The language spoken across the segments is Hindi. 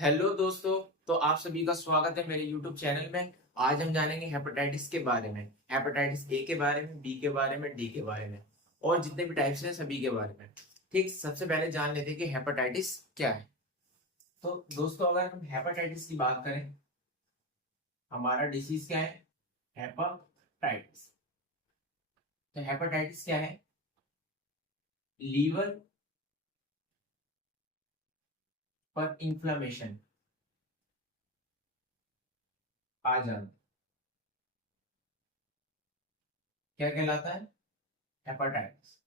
हेलो दोस्तों। तो आप सभी का स्वागत है मेरे YouTube चैनल में। आज हम जानेंगे हेपेटाइटिस के बारे में, हेपेटाइटिस ए के बारे में, बी के बारे में, डी के बारे में और जितने भी टाइप्स हैं सभी के बारे में। ठीक, सबसे पहले जान लेते हैं कि हेपेटाइटिस क्या है। तो दोस्तों, अगर हम हेपेटाइटिस की बात करें, हमारा डिसीज क्या है? हेपेटाइटिस। तो हेपेटाइटिस क्या है? लीवर पर इंफ्लेमेशन आ जाना क्या कहलाता है? हेपेटाइटिस।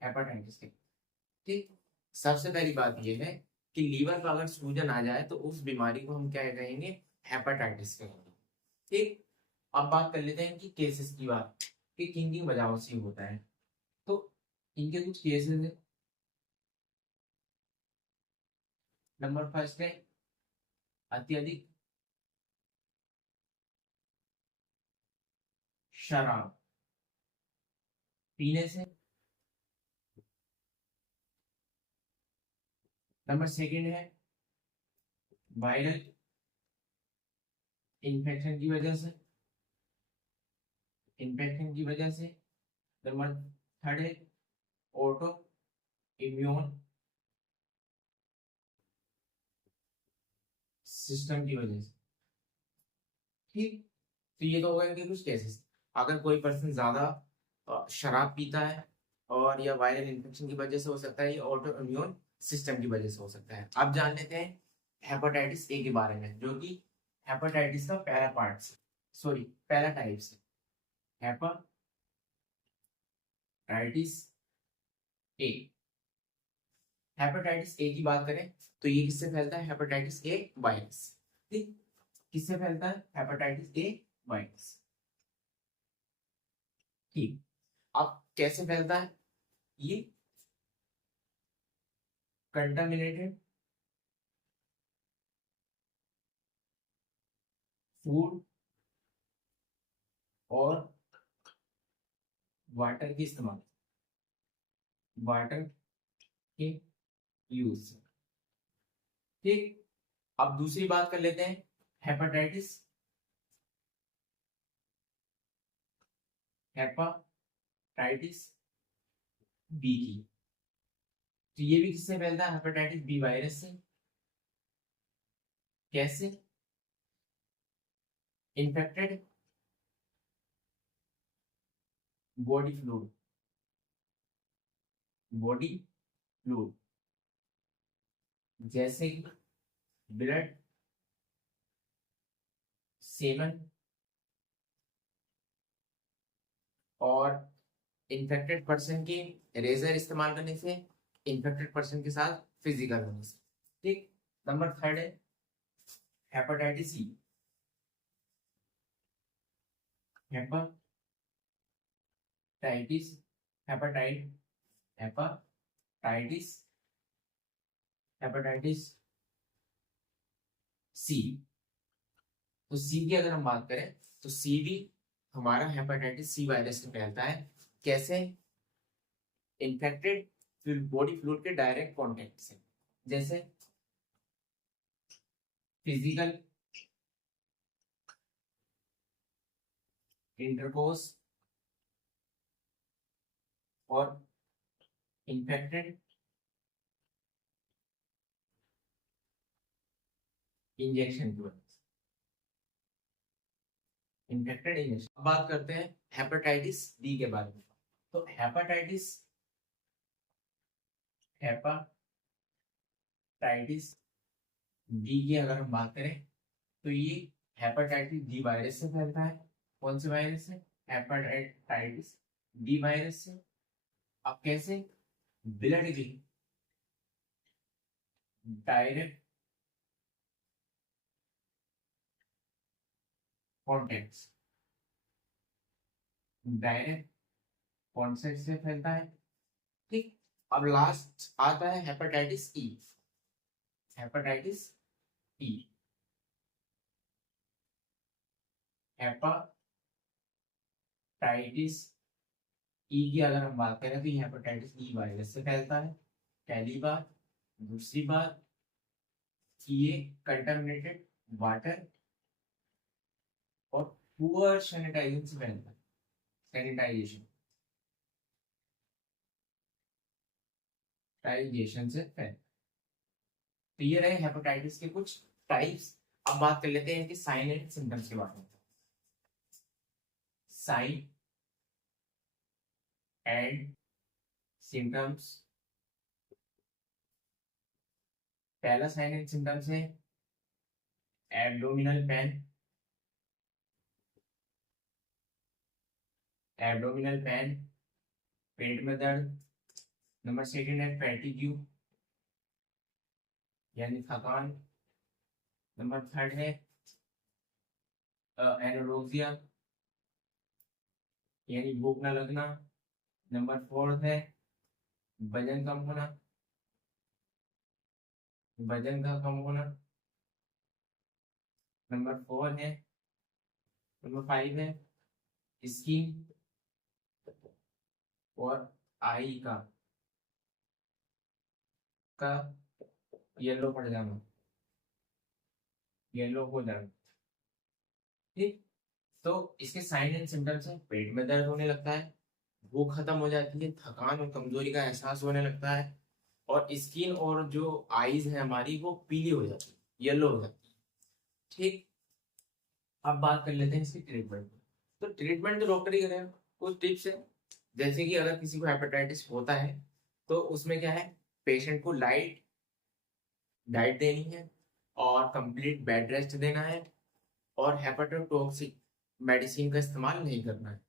हेपेटाइटिस के, ठीक, सबसे पहली बात यह है कि लीवर पर अगर सूजन आ जाए तो उस बीमारी को हम क्या कहेंगे? हेपेटाइटिस कहेंगे। ठीक, अब बात कर लेते हैं कि केसेस की बात, कि किन किन वजहों से होता है। तो इनके कुछ केसेस है। नंबर फर्स्ट है अत्यधिक शराब पीने से। नंबर सेकंड है वायरल इन्फेक्शन की वजह से, नंबर थर्ड है ऑटो इम्यून सिस्टम की वजह से। ठीक, तो ये तो हो गए इनके कुछ केसेस। अगर कोई पर्सन ज्यादा शराब पीता है और या वायरल इन्फेक्शन की वजह से हो सकता है, या ऑटो इम्यून सिस्टम की वजह से हो सकता है। अब जान लेते हैं हेपेटाइटिस ए के बारे में, जो कि हेपेटाइटिस का पहला पार्ट से, सॉरी पहला टाइप से। Hepatitis A. हेपेटाइटिस ए की बात करें तो ये किससे फैलता है? Hepatitis A virus. ठीक, किससे फैलता है? Hepatitis A virus. ठीक, अब कैसे फैलता है ये? कंटामिनेटेड फूड और वाटर के इस्तेमाल, वाटर के यूज से। ठीक, अब दूसरी बात कर लेते हैं हेपेटाइटिस हेपेटाइटिस बी की। तो ये भी किससे फैलता है? हेपेटाइटिस बी वायरस से। कैसे? Infected body fluid, body fluid जैसे कि ब्लड, सेवन और इन्फेक्टेड पर्सन के रेजर इस्तेमाल करने से, इन्फेक्टेड पर्सन के साथ फिजिकल होने से। ठीक, नंबर थर्ड है hepatitis C. Hepatitis hepatitis hepatitis hepatitis C. तो सी की अगर हम बात करें तो सी भी हमारा हेपेटाइटिस सी वायरस से फैलता है। कैसे? इन्फेक्टेड बॉडी फ्लूइड के डायरेक्ट कांटेक्ट से, जैसे फिजिकल इंटरकोर्स और इन्फेक्टेड इंजेक्शन की वजह से, इन्फेक्टेड इंजेक्शन। अब बात करते हैं हेपेटाइटिस बी के बारे में। तो हेपेटाइटिस बी की अगर हम बात करें तो ये हेपेटाइटिस बी वायरस से फैलता है। कौन से वायरस से? हेपेटाइटिस बी वायरस से। अब कैसे? ब्लड की डायरेक्ट कॉन्टेक्ट, डायरेक्ट कॉन्टेक्ट से फैलता है। ठीक, अब लास्ट आता है hepatitis E. Hepatitis E, hepatitis E की अगर हम बात करें तो ये हेपेटाइटिस ई वायरस से फैलता है, पहली बात। दूसरी बात, कि ये कंटामिनेटेड वाटर और पुअर सैनिटाइजेशन से फैलता है, सैनिटाइजेशन से फैलता है। तो ये रहे हेपेटाइटिस के कुछ टाइप्स। अब बात कर लेते हैं इनके साइन एंड सिम्टम्स के बारे में। Sign and symptoms. पहला साइन एंड सिम्टम्स है एब्डोमिनल पेन, एब्डोमिनल पेन, पेट में दर्द। नंबर सेकंड है फैटिग्यू यानी थकान। नंबर थर्ड है एनोरेक्सिया यानी भूख न लगना। नंबर फोर्थ है वजन कम होना, वजन का कम होना। नंबर फोर है, नंबर फाइव है स्किन और आई का येलो पड़ जाना, येलो हो जाना। ठीक। तो इसके साइन एंड सिम्टम्स है पेट में दर्द होने लगता है, भूख खत्म हो जाती है, थकान और कमजोरी का एहसास होने लगता है, और स्किन और जो आईज है हमारी वो पीली हो जाती है, येलो हो जाती है। ठीक। अब बात कर लेते हैं इसकी ट्रीटमेंट। तो ट्रीटमेंट तो डॉक्टर ही करेगा। कुछ टिप्स है, जैसे कि अगर किसी को हेपेटाइटिस होता है तो उसमें क्या है, पेशेंट को लाइट डाइट देनी है और कंप्लीट बेड रेस्ट देना है और हेपेटोटॉक्सिक मेडिसिन का इस्तेमाल नहीं करना है।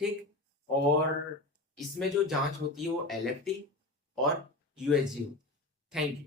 ठीक। और इसमें जो जांच होती है वो एलएफटी और यूएसजी। Thank you.